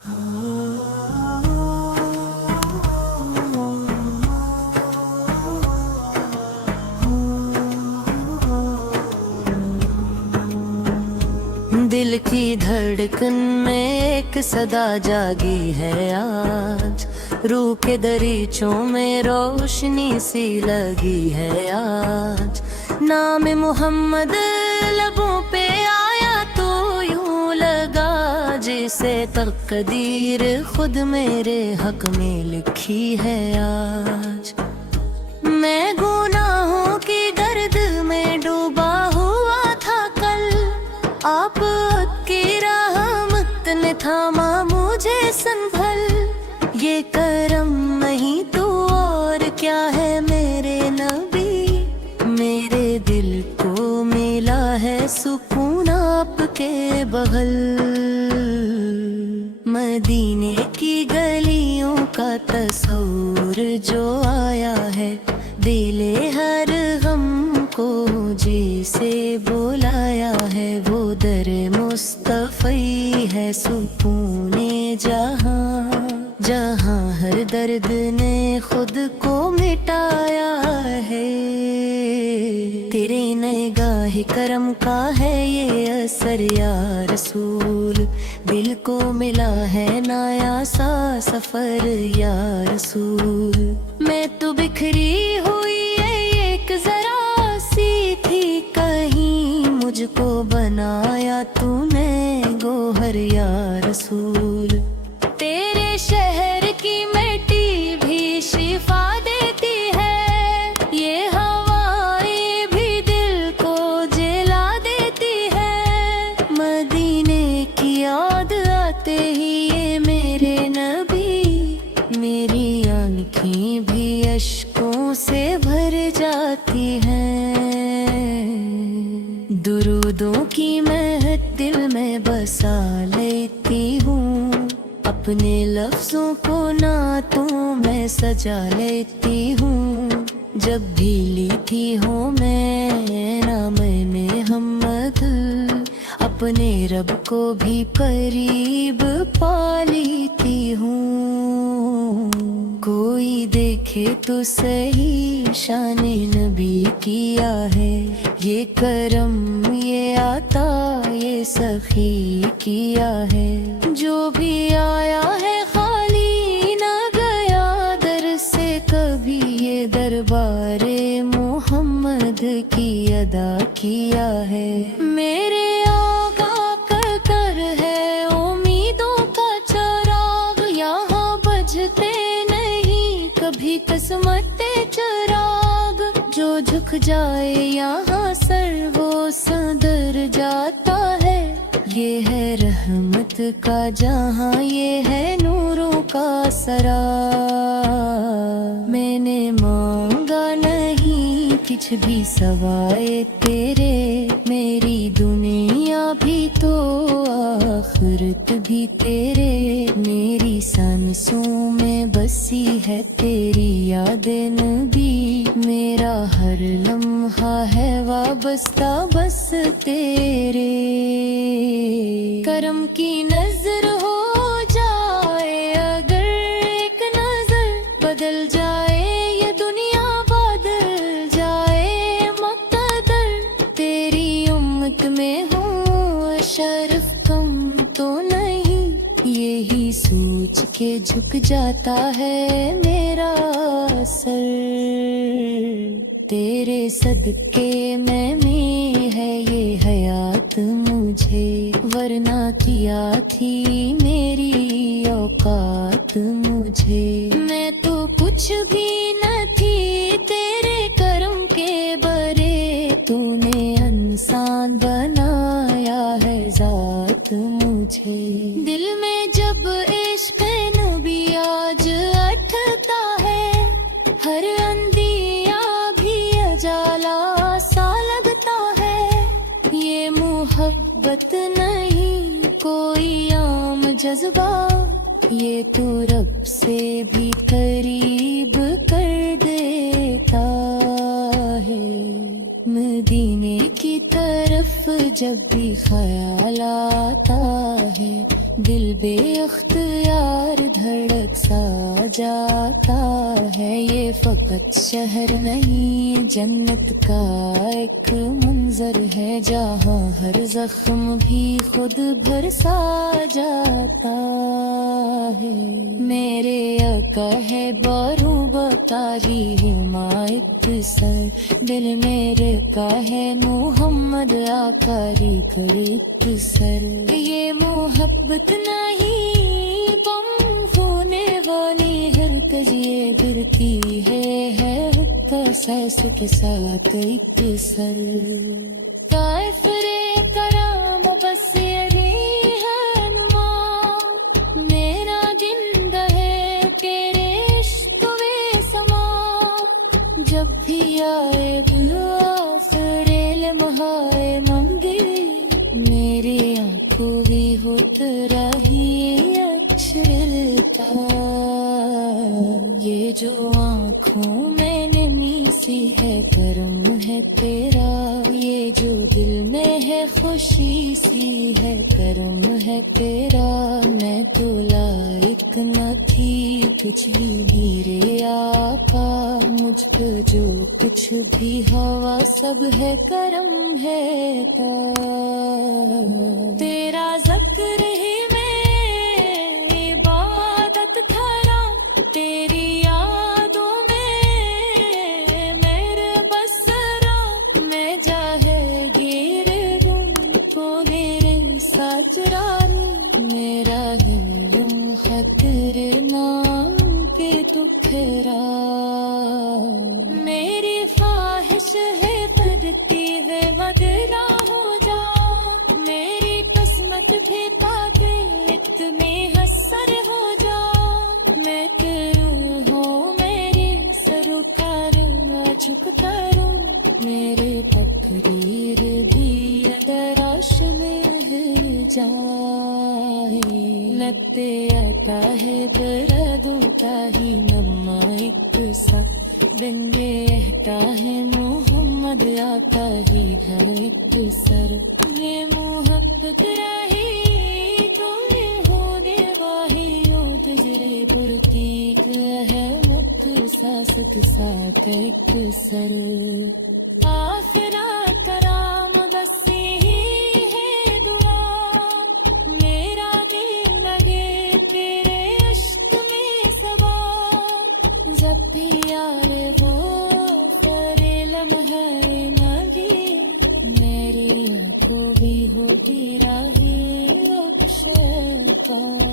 دل کی دھڑکن میں ایک صدا جاگی ہے آج، روح کے دریچوں میں روشنی سی لگی ہے آج، نام محمد لبوں پہ آیا تو یوں لگا جیسے تقدیر خود میرے حق میں لکھی ہے آج۔ میں گناہوں کی گرد میں ڈوبا ہوا تھا کل، آپ کی رحمت نے تھاما مجھے سنبھل، یہ کرم نہیں تو اور کیا ہے میرے نبی، میرے دل کو ملا ہے سکون آپ کے بغل۔ مدینے کی گلیوں کا تصور جو آیا ہے، دل ہر غم کو جیسے بلایا ہے، وہ در مصطفی ہے سکون جہاں، جہاں ہر درد نے خود کو مٹایا ہے۔ تیرے نگاہ کرم کا ہے یہ اثر یا رسول، دل کو ملا ہے نیا سا سفر یا رسول۔ میں تو بکھری ہوئی ایک ذرا سی تھی کہیں، مجھ کو بنایا تو نے گوہر یا رسول۔ تیرے شہر کی مٹی بھی شفا دیتی ہے، یہ ہوائیں بھی دل کو جلا دیتی ہے، مدینے کی یاد آتے ہی یہ میرے نبی، میری آنکھیں بھی اشکوں سے بھر جاتی ہیں۔ درودوں کی مہک دل میں بسا لیتی ہوں، اپنے لفظوں کو نعتوں میں سجا لیتی ہوں، جب بھی لیتی ہوں میں نام محمد، اپنے رب کو بھی قریب پا لیتی ہوں۔ کوئی دیکھے تو صحیح شان نبی کیا ہے، یہ کرم یہ عطا یہ سخی کیا ہے، جو بھی آیا ہے خالی نہ گیا در سے کبھی، یہ دربار محمد کی ادا کیا ہے۔ میرے آقا کا کر ہے امیدوں کا چراغ، یہاں بجھتے نہیں کبھی قسمت چراغ، جو جھک جائے یہاں سر وہ صدر جاتا ہے، یہ ہے رحمت کا جہاں یہ ہے نوروں کا سرا۔ میں نے مانگا نہیں کچھ بھی سوائے تیرے، میری دنیا بھی تو آخرت بھی تیرے، میری سانسوں میں بسی ہے تیری یاد نبی، میرا ہر لمحہ ہے وابستہ بس تیرے۔ کرم کی نظر ہو جائے اگر ایک نظر، بدل جائے یہ دنیا بدل جائے مقتدر، تیری امت میں ہوں شرف کم تو نہیں، یہی سوچ کے جھک جاتا ہے میرا سر، تیرے صدقے میں ہے یہ حیات مجھے، ورنہ کیا تھی میری اوقات مجھے، میں تو کچھ بھی نہ تھی تیرے کرم کے برے، تو نے انسان بنایا ہے ذات مجھے۔ دل میں جب عشق نبی آج اٹھتا ہے، ہر اندھیا بھی اجالا سا لگتا ہے، یہ محبت نہیں کوئی عام جذبہ، یہ تو رب سے بھی قریب کر دیتا ہے۔ مدینے کی طرف جب بھی خیال آتا ہے، دل بے اختیار دھڑک سا جاتا ہے، یہ فقط شہر نہیں جنت کا ایک منظر ہے، جہاں ہر زخم بھی خود بھر سا جاتا ہے۔ میرے آقا ہے بارو بتاری حمایت سر، دل میرے کا ہے محمد آقاری کر سر، یہ محبت نہیں بم ہونے والی ہرگز یہ گرتی ہے سیس کے ساتھ ایک سر۔ کافر کرام بس علی ہے نما، میرا زندہ ہے تیرے عشق و سما، جب بھی آئے آخر لمحہ منگے، میری آنکھوں بھی ہوت رہی اچھلتا، یہ جو آنکھوں میں نمی سی ہے کرم ہے تیرا، یہ جو دل میں ہے خوشی سی ہے کرم ہے تیرا، میں تو لائق نہ تھی پچھلی میرے آقا، مجھ پہ جو کچھ بھی ہوا سب ہے کرم ہے تیرا، ذکر ہی میں عبادت دھرا، تیری یادوں میں میرے بسرا، میں جاہے گیر دوں تو میرے ساتھ رانی، میرا علم ہے تیرے نام پہ تو پھیرا، میری خواہش ہے کرتی ہے مدرا ہو جا، میری قسمت بھی طاقت میں حسر ہو جا، میں تیرے ہوں میری سرکار جھک کروں، میرے تقریر بھی ادراش میں جائے، لگتے آتا ہے درد ہوتا ہی نما ایک سا، بندے اہتا ہے محمد آتا ہی ہے ایک سر، یہ محبت رہی تو یہ ہونے واہی ہو گزرے پرتیک ہے وقت ساست ساتھ ایک سر، آخرہ کرام بس یہی ہے دعا، میرا دل لگے تیرے عشق میں صبا، جب بھی آئے وہ فرے لمحہ مگی، میری آنکھوں بھی ہوگی راہی اب شیطان۔